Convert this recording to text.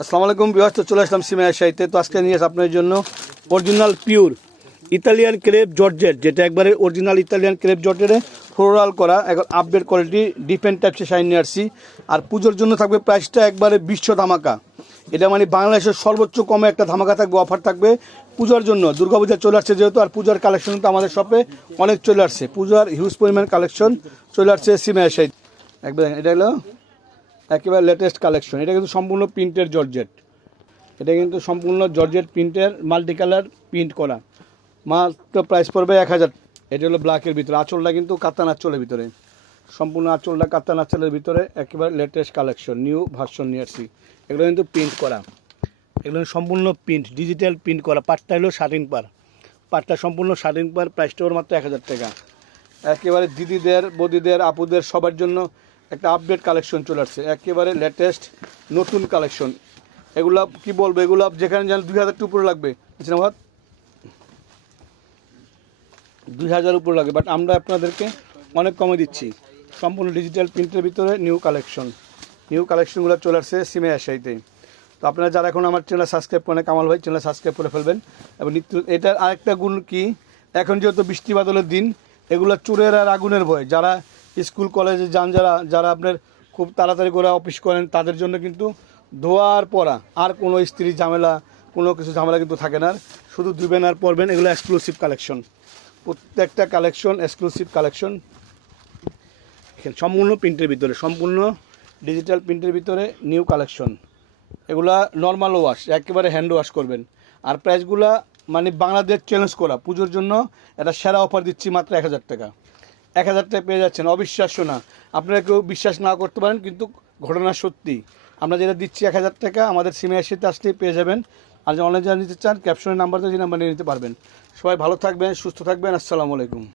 আসসালামু আলাইকুম বিহার তো চলে আসলাম সিমা সাইতে তো আজকে নিয়ে আসি আপনার জন্য original pure Italian crepe georgette যেটা একবারে অরিজিনাল ইতালিয়ান ক্রেপ জর্জেটে ফ্লোরাল করা, এখন আপডেট কোয়ালিটি ডিফেন্ট টাইপসে শাইন নিয়ে আসছি। আর পুজোর জন্য থাকবে প্রাইসটা একবারে বিশ্ব ধামাকা। এটা মানে বাংলাদেশের সর্বোচ্চ কমে একটা ধামাকা থাকবে অফার থাকবে পূজার জন্য। দুর্গাপূজা চলে আসছে যেহেতু, আর পূজার কালেকশন তো আমাদের শপে অনেক চলে আসছে। পূজার হিউজ পরিমাণ কালেকশন চলে আসছে সিমা সাইড একবার এটা হলো একেবারে লেটেস্ট কালেকশন এটা কিন্তু সম্পূর্ণ প্রিন্টের জর্জেট। এটা কিন্তু সম্পূর্ণ জর্জেট প্রিন্টের মাল্টি কালার প্রিন্ট করা। মাত্র প্রাইস পড়বে এক হাজার। এটা হলো ব্ল্যাকের ভিতরে। আঁচলটা কিন্তু কাতান আঁচলের ভিতরে। সম্পূর্ণ আঁচলটা কাতান আঁচলের ভিতরে, একেবারে লেটেস্ট কালেকশন নিউ ভার্সন নিয়ে আসছি। এগুলো কিন্তু প্রিন্ট করা। এগুলো সম্পূর্ণ প্রিন্ট ডিজিটাল প্রিন্ট করা। পাটটা হলো শার্টিন পার। পাটটা সম্পূর্ণ শার্টিন পার প্রাইসটা ওর মাত্র এক হাজার টাকা। একেবারে দিদিদের, বদিদের, আপুদের, সবার জন্য একটা আপডেট কালেকশন চলে আসছে। একেবারে লেটেস্ট নতুন কালেকশন এগুলা কি বলব? এগুলো যেখানে যান দুই হাজার উপরে লাগবে। ইসলামাবাদ দুই হাজার উপরে লাগবে। বাট আমরা আপনাদেরকে অনেক কমে দিচ্ছি। সম্পূর্ণ ডিজিটাল প্রিন্টের ভিতরে নিউ কালেকশন নিউ কালেকশনগুলো চলে আসছে সিমে আসাইতে তো আপনারা যারা এখন আমার চ্যানেল সাবস্ক্রাইব করেন কামাল ভাই চ্যানেল সাবস্ক্রাইব করে ফেলবেন। এবং নিত্য, এটার আরেকটা গুণ কি? এখন যেহেতু বৃষ্টি বাদলের দিন, এগুলো চোরের আর আগুনের ভয়। যারা স্কুল, কলেজে যান যারা যারা আপনার খুব তাড়াতাড়ি করে অফিস করেন, তাদের জন্য কিন্তু ধোয়ার পরা, আর কোনো স্ত্রী ঝামেলা, কোনো কিছু ঝামেলা কিন্তু থাকে না। শুধু ধুবেন আর পরবেন, এগুলো এক্সক্লুসিভ কালেকশন প্রত্যেকটা কালেকশন এক্সক্লুসিভ কালেকশন সম্পূর্ণ প্রিন্টের ভিতরে, সম্পূর্ণ ডিজিটাল প্রিন্টের ভিতরে নিউ কালেকশন এগুলা নর্মাল ওয়াশ একেবারে হ্যান্ড ওয়াশ করবেন। আর প্রাইসগুলা মানে বাংলাদেশ চ্যালেঞ্জ করা, পুজোর জন্য একটা সেরা অফার দিচ্ছি মাত্র এক হাজার টাকা। এক হাজার টাকা পেয়ে যাচ্ছেন। অবিশ্বাস্য না। আপনারা কেউ বিশ্বাস না করতে পারেন, কিন্তু ঘটনা সত্যি। আমরা যেটা দিচ্ছি এক হাজার টাকা, আমাদের সিমে এসে আসতেই পেয়ে যাবেন। আর যে অনলাইন যারা নিতে চান ক্যাপশনের নাম্বার তো সেই নাম্বার নিয়ে নিতে পারবেন। সবাই ভালো থাকবেন, সুস্থ থাকবেন। আসসালামু আলাইকুম।